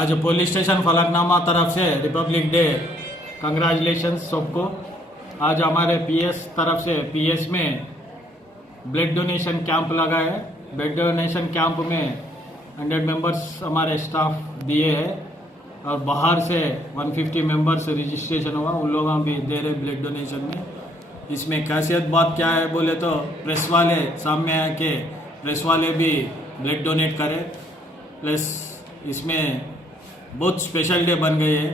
आज police station Falaknuma तरफ से रिपब्लिक डे कंग्रेचुलेशंस सबको। आज हमारे पीएस तरफ से पीएस में ब्लड डोनेशन कैंप लगा है। ब्लड डोनेशन कैंप में 100 मेंबर्स हमारे स्टाफ दिए हैं और बाहर से 150 मेंबर्स रजिस्ट्रेशन हुआ, उन लोगों भी दे रहे ब्लड डोनेशन में। इसमें खासियत बात क्या है बोले तो प्रेस वाले सामने आके प्रेस वाले भी ब्लड डोनेट करें, प्लस इसमें बहुत स्पेशल डे बन गई है,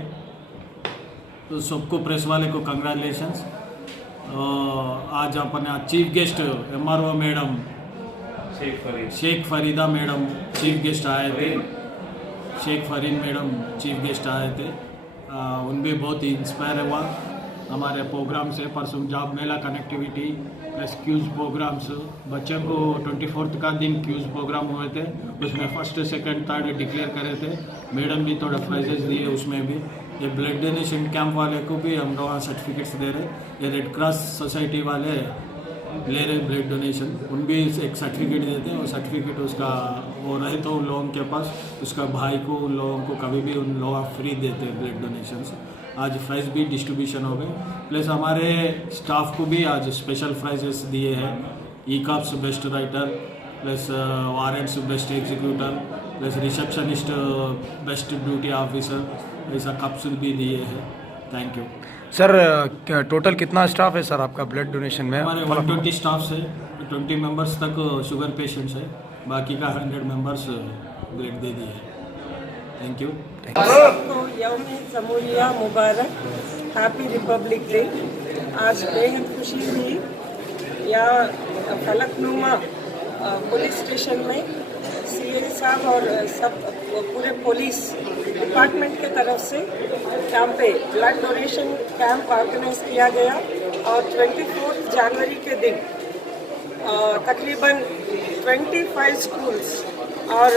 तो सबको प्रेस वाले को कंग्रेचुलेशंस। आज अपने chief guest MRO madam Shaikh Farida madam chief guest आए थे, Shaikh Farid madam chief guest आए थे। उन भी बहुत इंस्पायर हुआ हमारे प्रोग्राम से। परसों जॉब मेला कनेक्टिविटी प्लस क्यूज प्रोग्राम्स, बच्चों को 24 का दिन क्यूज प्रोग्राम हुए थे, उसमें फर्स्ट सेकंड थर्ड डिक्लेयर करे थे। मैडम भी थोड़ा प्राइजेस दिए उसमें भी। ये ब्लड डोनेशन कैंप वाले को भी हम लोग सर्टिफिकेट्स दे रहे। ये रेड क्रॉस सोसाइटी वाले ले रहे ब्लड डोनेशन, उन भी एक सर्टिफिकेट देते हैं। वो सर्टिफिकेट उसका वो रहे तो उन लोगों के पास, उसका भाई को उन लोगों को कभी भी उन लोग फ्री देते हैं ब्लड डोनेशन। आज प्राइज भी डिस्ट्रीब्यूशन हो गए, प्लस हमारे स्टाफ को भी आज स्पेशल प्राइजेस दिए हैं। E cops best writer, plus warrants best executor, plus receptionist best duty officer, ऐसा कप्स भी दिए हैं। Thank you sir. टोटल कितना स्टाफ है सर आपका ब्लड डोनेशन में? हमारे 120 स्टाफ से 20 मेंबर्स तक शुगर पेशेंट्स है, बाकी का 100 मेंबर्स ब्लड दे दिए हैं। Thank you. सबको यौम-ए जमहूरिया मुबारक, हैप्पी रिपब्लिक डे। आज बेहद खुशी हुई यहाँ फलकनुमा पुलिस स्टेशन में CA साहब और सब पूरे पुलिस डिपार्टमेंट के तरफ से यहाँ पे ब्लड डोनेशन कैंप ऑर्गेनाइज किया गया और 24 जनवरी के दिन तकरीबन 25 स्कूल्स और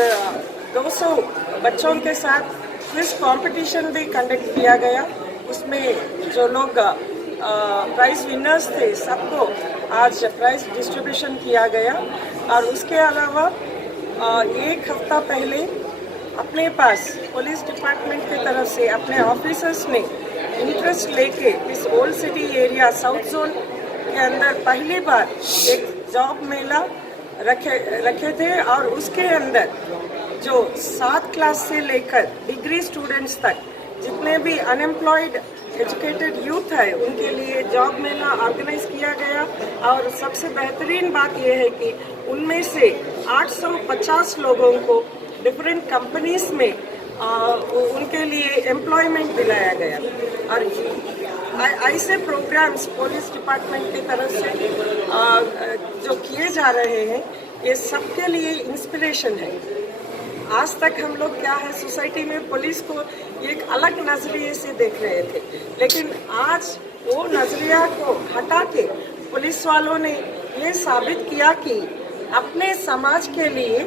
200 बच्चों के साथ क्विज कंपटीशन भी कंडक्ट किया गया। उसमें जो लोग प्राइज विनर्स थे सबको आज प्राइज डिस्ट्रीब्यूशन किया गया। और उसके अलावा एक हफ्ता पहले अपने पास पुलिस डिपार्टमेंट की तरफ से अपने ऑफिसर्स ने इंटरेस्ट लेके इस old city area south zone के अंदर पहली बार एक जॉब मेला रखे थे और उसके अंदर जो 7 क्लास से लेकर डिग्री स्टूडेंट्स तक जितने भी अनएम्प्लॉयड एजुकेटेड यूथ है उनके लिए जॉब मेला ऑर्गेनाइज किया गया। और सबसे बेहतरीन बात यह है कि उनमें से 850 लोगों को डिफरेंट कंपनीज में उनके लिए एम्प्लॉयमेंट दिलाया गया। और ऐसे प्रोग्राम्स पुलिस डिपार्टमेंट की तरफ से जो किए जा रहे हैं ये सबके लिए इंस्पिरेशन है। आज तक हम लोग क्या है सोसाइटी में पुलिस को एक अलग नजरिए से देख रहे थे, लेकिन आज वो नजरिया को हटा के पुलिस वालों ने ये साबित किया कि अपने समाज के लिए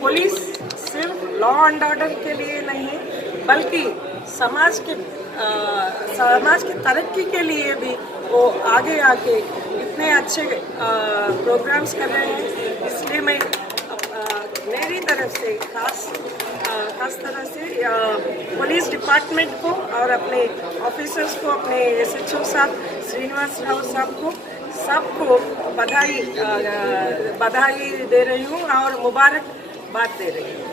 पुलिस सिर्फ लॉ एंड ऑर्डर के लिए नहीं बल्कि समाज की तरक्की के लिए भी वो आगे आके इतने अच्छे प्रोग्राम्स कर रहे हैं। इसलिए मैं मेरी तरफ से खास तरह से पुलिस डिपार्टमेंट को और अपने ऑफिसर्स को, अपने SHO साहब श्रीनिवास राव साहब को सबको बधाई दे रही हूँ और मुबारकबाद दे रही हूँ।